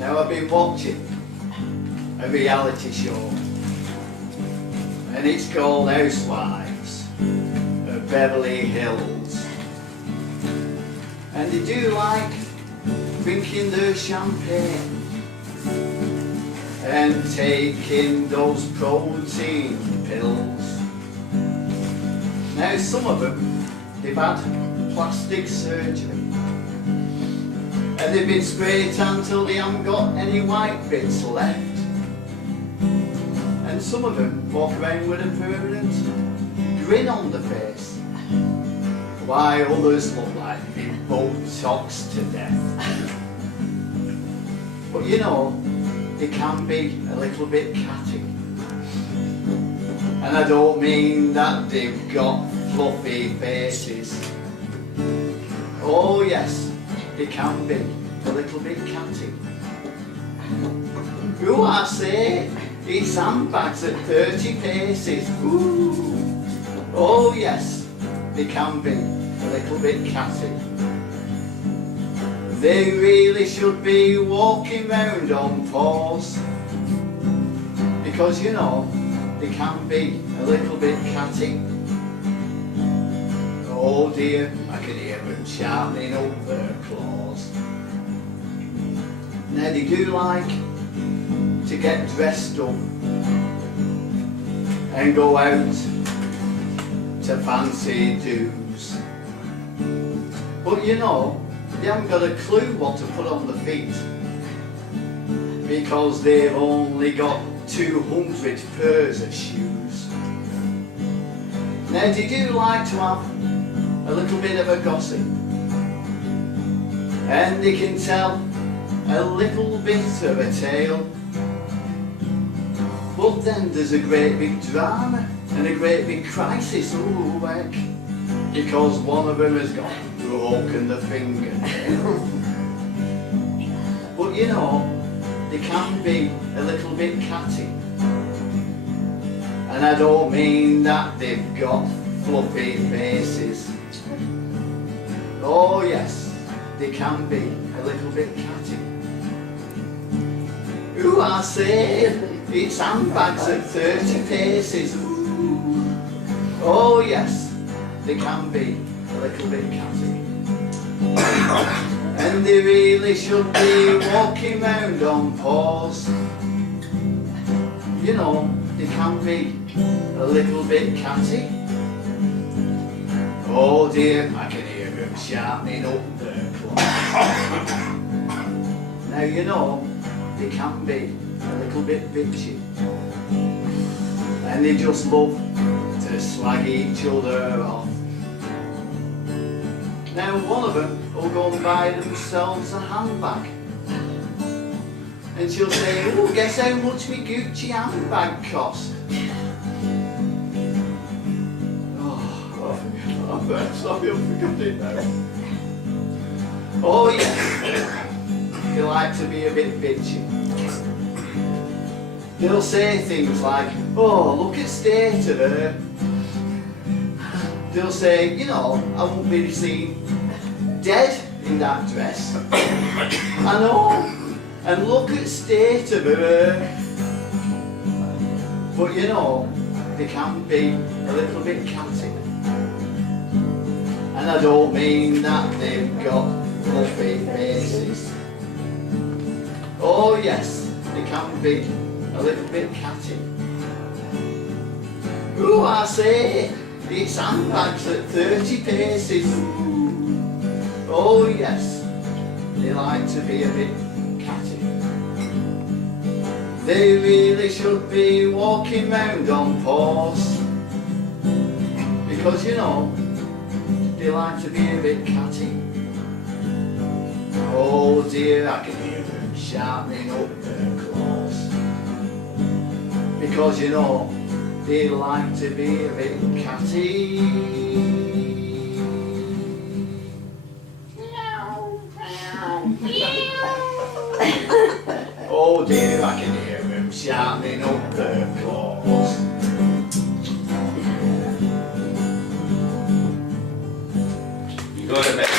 Now I've been watching a reality show and it's called Housewives of Beverly Hills, and they do like drinking their champagne and taking those protein pills. Now some of them, they've had plastic surgery and they've been spray tan till they haven't got any white bits left. And some of them walk around with a permanent grin on the face, while others look like they've been Botoxed to death. But you know, they can be a little bit catty. And I don't mean that they've got fluffy faces. Oh yes, they can be a little bit catty. Ooh, I say, it's handbags at 30 paces. Ooh. Oh yes, they can be a little bit catty. They really should be walking round on paws, because you know, they can be a little bit catty. Oh dear, I can hear them sharpening up their claws. Now they do like to get dressed up and go out to fancy do's. But you know, they haven't got a clue what to put on the feet, because they've only got 200 pairs of shoes. Now they do like to have a little bit of a gossip, and they can tell a little bit of a tale. But then there's a great big drama and a great big crisis, ooh heck, because one of them has got broken the fingernail. But you know, they can be a little bit catty. And I don't mean that they've got fluffy faces. Oh yes, they can be a little bit catty. Ooh, I say, it's handbags at 30 paces. Ooh. Oh yes, they can be a little bit catty. And they really should be walking round on paws. You know, they can be a little bit catty. Oh dear, I can hear them sharpening up their claws. Now you know, they can be a little bit bitchy. And they just love to slag each other off. Now one of them will go and buy themselves a handbag. And she'll say, oh, guess how much my Gucci handbag cost? I'm sorry, I forgot it now. Oh yeah, they like to be a bit bitchy. They'll say things like, oh, look at state of her. They'll say, you know, I won't be seen dead in that dress. I know, and look at state of her. But you know, they can be a little bit catty. And I don't mean that they've got fluffy faces. Oh yes, they can be a little bit catty. Ooh, I say, it's handbags at 30 paces. Ooh. Oh yes, they like to be a bit catty. They really should be walking round on paws, because you know, they like to be a bit catty. Oh dear, I can hear them sharpening up their claws, because you know, they like to be a bit catty. Oh dear, I can hear them sharpening up their claws. You go to bed.